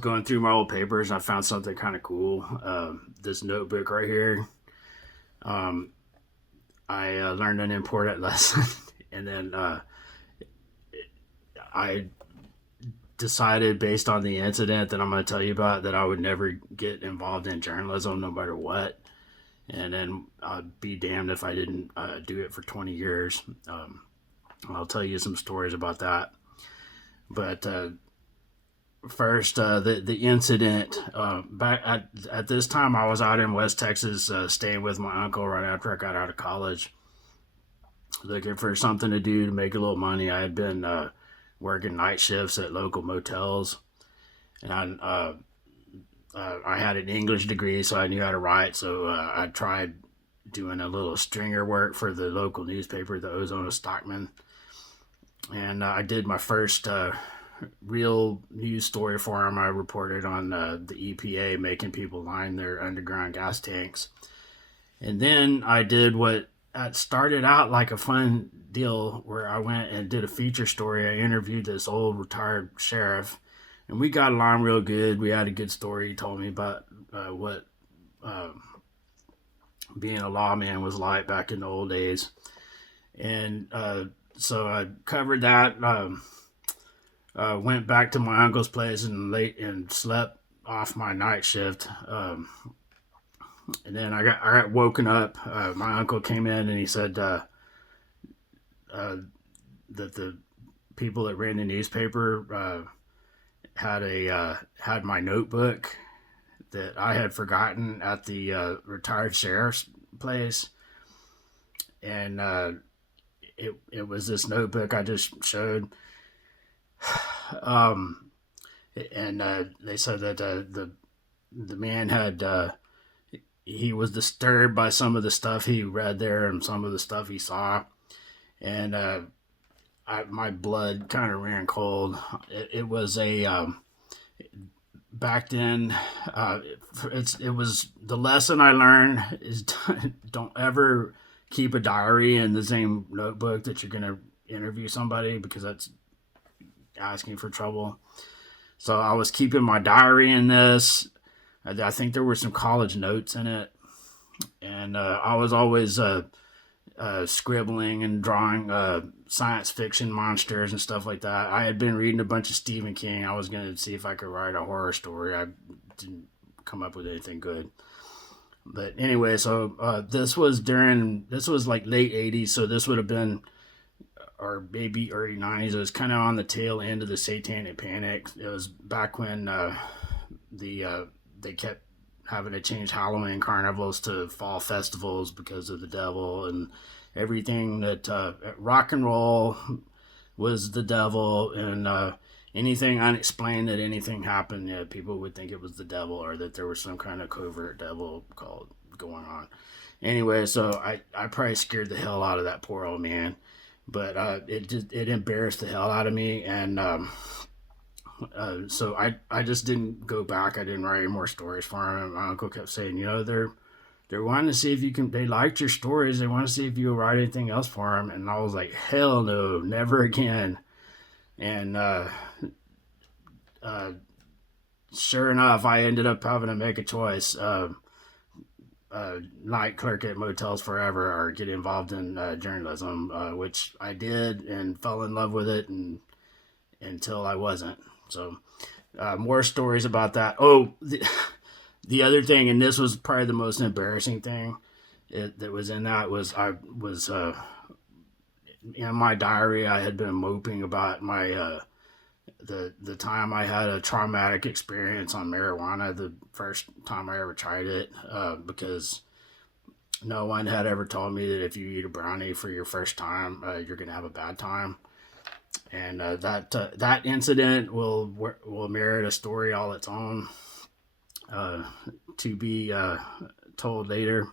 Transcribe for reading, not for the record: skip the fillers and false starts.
going through my old papers and I found something kind of cool. This notebook right here. Um, I learned an important lesson, and then I decided based on the incident that I'm going to tell you about that I would never get involved in journalism no matter what. And then I'd be damned if I didn't do it for 20 years. I'll tell you some stories about that. But first, the incident back at this time, I was out in West Texas staying with my uncle right after I got out of college, looking for something to do to make a little money. I had been working night shifts at local motels, and I had an English degree, so I knew how to write. So I tried doing a little stringer work for the local newspaper, the Ozona Stockman, and I did my first real news story for him. I reported on the EPA making people line their underground gas tanks. And then I did what started out like a fun deal where I went and did a feature story. I interviewed this old retired sheriff, and we got along real good. We had a good story. He told me about what uh, being a lawman was like back in the old days. And so I covered that. Went back to my uncle's place and late and slept off my night shift. And then I got woken up. My uncle came in and he said uh, that the people that ran the newspaper had my notebook that I had forgotten at the retired sheriff's place, and it was this notebook I just showed. Um, and they said that the man had he was disturbed by some of the stuff he read there and some of the stuff he saw, and my blood kind of ran cold. It was a back then. It was the lesson I learned is don't ever keep a diary in the same notebook that you're gonna interview somebody because that's asking for trouble. So I was keeping my diary in this. I think there were some college notes in it, and I was always scribbling and drawing science fiction monsters and stuff like that. I had been reading a bunch of Stephen King. I was going to see if I could write a horror story. I didn't come up with anything good. But anyway, so this was like late 80s, so this would have been, or maybe early 90s. It was kind of on the tail end of the Satanic Panic. It was back when they kept having to change Halloween carnivals to fall festivals because of the devil and everything that rock and roll was the devil, and anything unexplained that anything happened, yeah, people would think it was the devil or that there was some kind of covert devil called going on. Anyway, so I probably scared the hell out of that poor old man, but it embarrassed the hell out of me, and so I just didn't go back. I didn't write any more stories for him. My uncle kept saying, they're wanting to see if you can. They liked your stories. They want to see if you will write anything else for them. And I was like, hell no, never again. And uh, sure enough, I ended up having to make a choice: night clerk at Motels Forever or get involved in journalism, which I did and fell in love with it, and until I wasn't. So, more stories about that. Oh, the other thing, and this was probably the most embarrassing thing that was in that was I was in my diary. I had been moping about my the time I had a traumatic experience on marijuana, the first time I ever tried it, because no one had ever told me that if you eat a brownie for your first time, you're gonna have a bad time. And that incident will merit a story all its own, uh, to be told later.